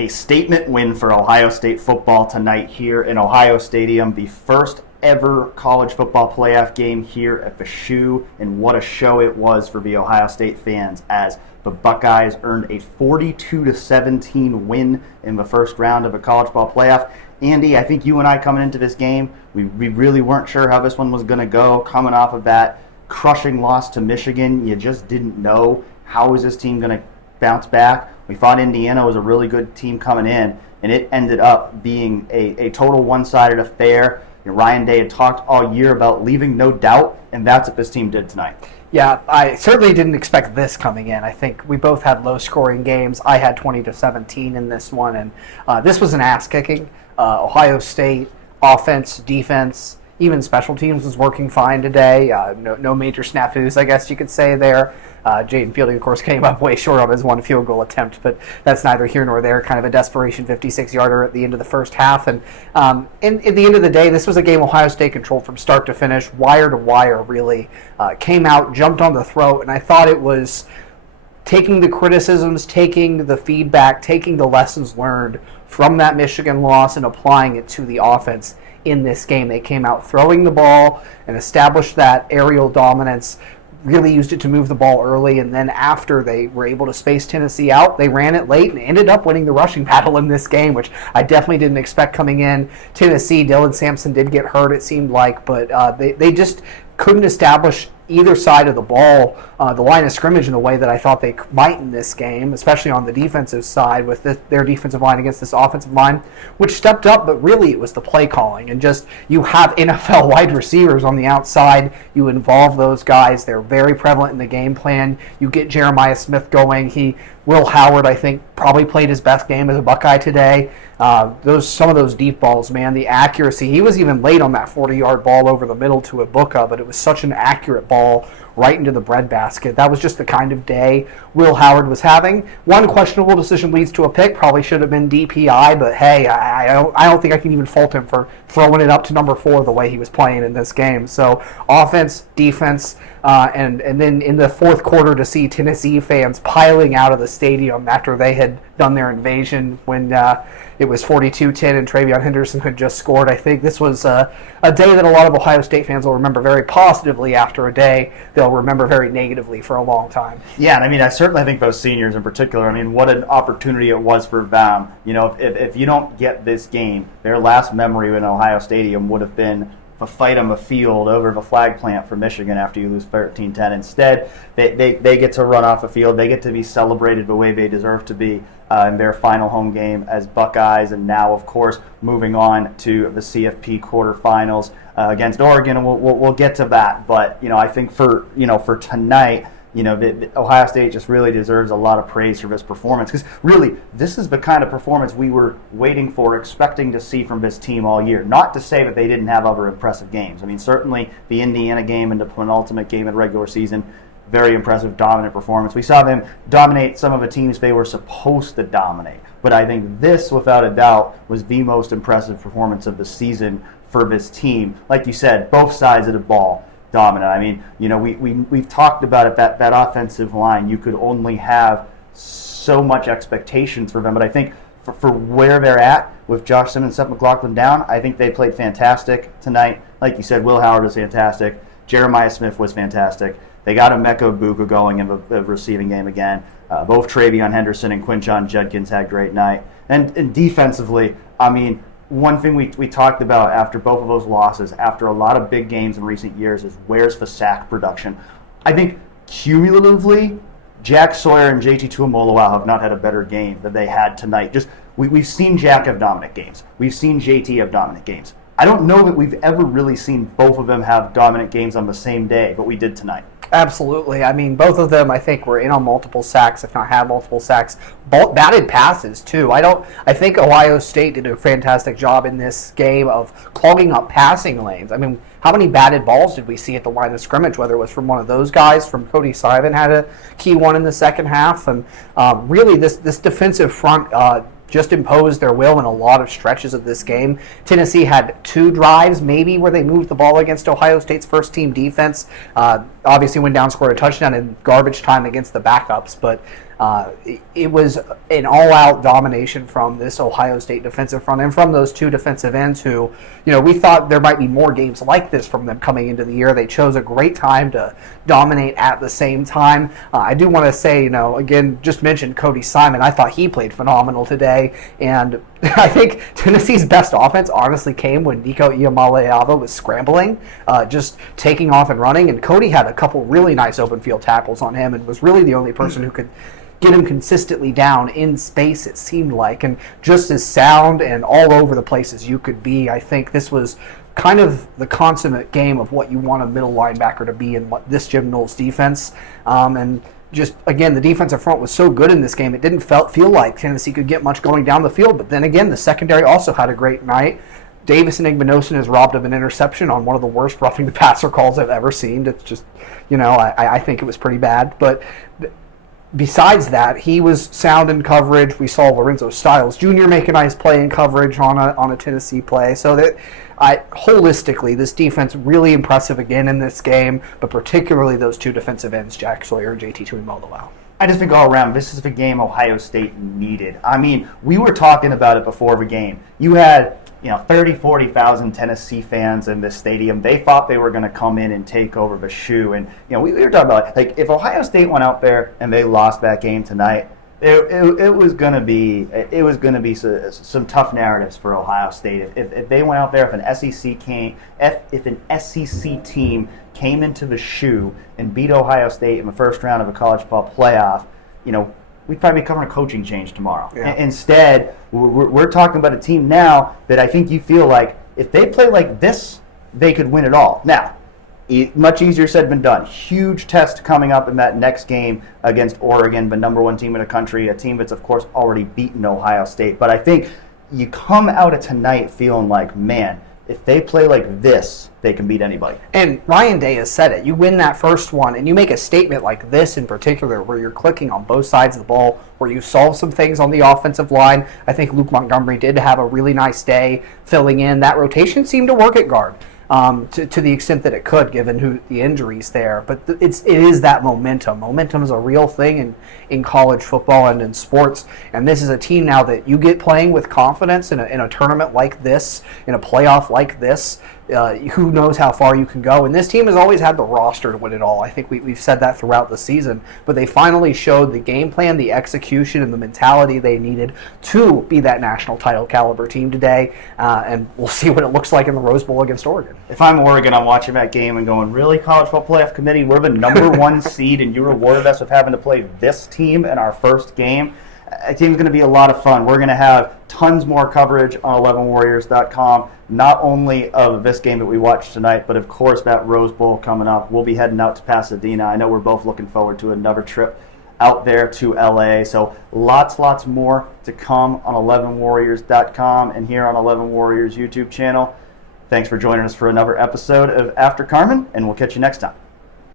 a statement win for Ohio State football tonight here in Ohio Stadium, the first ever college football playoff game here at the Shoe, and what a show it was for the Ohio State fans as the Buckeyes earned a 42-17 win in the first round of a college football playoff. Andy, I think you and I coming into this game, we really weren't sure how this one was going to go. Coming off of that crushing loss to Michigan, you just didn't know how is this team going to bounce back. We thought Indiana was a really good team coming in, and it ended up being a total one-sided affair. Ryan Day had talked all year about leaving no doubt, and that's what this team did tonight. Yeah, I certainly didn't expect this coming in. I think we both had low-scoring games. I had 20-17 in this one, and this was an ass-kicking. Ohio State offense, defense, even special teams was working fine today. No major snafus, I guess you could say there. Jaden Fielding, of course, came up way short on his one field goal attempt, but that's neither here nor there. Kind of a desperation 56-yarder at the end of the first half. And at the end of the day, this was a game Ohio State controlled from start to finish, wire to wire, really. Came out, jumped on the throat, and I thought it was taking the criticisms, taking the feedback, taking the lessons learned from that Michigan loss and applying it to the offense in this game. They came out throwing the ball and established that aerial dominance, really used it to move the ball early, and then after they were able to space Tennessee out, they ran it late and ended up winning the rushing battle in this game, which I definitely didn't expect coming in. Tennessee, Dylan Sampson did get hurt, it seemed like, but they just couldn't establish either side of the ball, the line of scrimmage in the way that I thought they might in this game, especially on the defensive side with their defensive line against this offensive line, which stepped up, but really it was the play calling. And just you have NFL wide receivers on the outside, you involve those guys, they're very prevalent in the game plan. You get Jeremiah Smith going. Will Howard, I think, probably played his best game as a Buckeye today. Some of those deep balls, man, the accuracy. He was even late on that 40-yard ball over the middle to Ibuka, but it was such an accurate ball right into the breadbasket. That was just the kind of day Will Howard was having. One questionable decision leads to a pick. Probably should have been DPI, but hey, I don't think I can even fault him for throwing it up to number 4 the way he was playing in this game. So offense, defense, and then in the fourth quarter to see Tennessee fans piling out of the stadium after they had done their invasion when it was 42-10 and TreVeyon Henderson had just scored. I think this was a day that a lot of Ohio State fans will remember very positively after a day they'll remember very negatively for a long time. Yeah, and I mean, I certainly think those seniors in particular, I mean, what an opportunity it was for them. You know, if you don't get this game, their last memory in Ohio Stadium would have been a fight on the field over the flag plant for Michigan after you lose 13-10. Instead, they get to run off the field. They get to be celebrated the way they deserve to be in their final home game as Buckeyes, and now, of course, moving on to the CFP quarterfinals against Oregon, and we'll get to that. But I think for tonight, Ohio State just really deserves a lot of praise for this performance, because really, this is the kind of performance we were waiting for, expecting to see from this team all year. Not to say that they didn't have other impressive games. I mean, certainly the Indiana game and the penultimate game in regular season, very impressive, dominant performance. We saw them dominate some of the teams they were supposed to dominate. But I think this, without a doubt, was the most impressive performance of the season for this team. Like you said, both sides of the ball dominant. I mean, we've talked about it, that offensive line. You could only have so much expectations for them, but I think for where they're at with Josh Simmons, Seth McLaughlin down, I think they played fantastic tonight. Like you said, Will Howard was fantastic. Jeremiah Smith was fantastic. They got Emeka Ibuka going in the receiving game again. Both TreVeyon Henderson and Quinshon Judkins had a great night. And defensively, I mean, one thing we talked about after both of those losses, after a lot of big games in recent years, is where's the sack production? I think cumulatively, Jack Sawyer and JT Tuimoloau have not had a better game than they had tonight. We've seen Jack have dominant games. We've seen JT have dominant games. I don't know that we've ever really seen both of them have dominant games on the same day, but we did tonight. Absolutely. I mean, both of them, I think, were in on multiple sacks, if not had multiple sacks. Batted passes, too. I think Ohio State did a fantastic job in this game of clogging up passing lanes. I mean, how many batted balls did we see at the line of scrimmage, whether it was from one of those guys, from Cody Simon had a key one in the second half. And really, this defensive front just imposed their will in a lot of stretches of this game. Tennessee had 2 drives, maybe, where they moved the ball against Ohio State's first-team defense. Obviously went down, scored a touchdown in garbage time against the backups, but It was an all-out domination from this Ohio State defensive front and from those two defensive ends who, we thought there might be more games like this from them coming into the year. They chose a great time to dominate at the same time. I do want to say, again, just mentioned Cody Simon. I thought he played phenomenal today, and I think Tennessee's best offense honestly came when Nico Iamaleava was scrambling, just taking off and running, and Cody had a couple really nice open field tackles on him and was really the only person who could get him consistently down in space, it seemed like, and just as sound and all over the place as you could be. I think this was kind of the consummate game of what you want a middle linebacker to be in this Jim Knowles defense. And just, again, the defensive front was so good in this game, it didn't feel like Tennessee could get much going down the field. But then again, the secondary also had a great night. Davis and Igbinosun is robbed of an interception on one of the worst roughing the passer calls I've ever seen. It's just, I think it was pretty bad. But besides that, he was sound in coverage. We saw Lorenzo Styles Jr. make a nice play in coverage on a Tennessee play. So that holistically, this defense really impressive again in this game, but particularly those two defensive ends, Jack Sawyer and JT Tuimoloau. I just think all around, this is the game Ohio State needed. I mean, we were talking about it before the game. You had 30, 40,000 Tennessee fans in this stadium. They thought they were going to come in and take over the shoe. And, we were talking about, like, if Ohio State went out there and they lost that game tonight, it was going to be some tough narratives for Ohio State. If they went out there, if an SEC team came into the shoe and beat Ohio State in the first round of a college football playoff, we'd probably be covering a coaching change tomorrow. Yeah. Instead, we're talking about a team now that I think you feel like if they play like this, they could win it all. Now, much easier said than done. Huge test coming up in that next game against Oregon, the number one team in the country, a team that's, of course, already beaten Ohio State. But I think you come out of tonight feeling like, man, if they play like this, they can beat anybody. And Ryan Day has said it. You win that first one, and you make a statement like this in particular, where you're clicking on both sides of the ball, where you solve some things on the offensive line. I think Luke Montgomery did have a really nice day filling in. That rotation seemed to work at guard. To the extent that it could, given the injuries there. But it is that momentum. Momentum is a real thing in college football and in sports. And this is a team now that you get playing with confidence in a tournament like this, in a playoff like this. Who knows how far you can go. And this team has always had the roster to win it all. I think we've said that throughout the season. But they finally showed the game plan, the execution, and the mentality they needed to be that national title caliber team today. And we'll see what it looks like in the Rose Bowl against Oregon. If I'm Oregon, I'm watching that game and going, really, College Football Playoff Committee? We're the number one seed, and you rewarded us with having to play this team in our first game? I think it's going to be a lot of fun. We're going to have tons more coverage on 11warriors.com, not only of this game that we watched tonight, but, of course, that Rose Bowl coming up. We'll be heading out to Pasadena. I know we're both looking forward to another trip out there to L.A., so lots more to come on 11warriors.com and here on 11 Warriors YouTube channel. Thanks for joining us for another episode of After Carmen, and we'll catch you next time.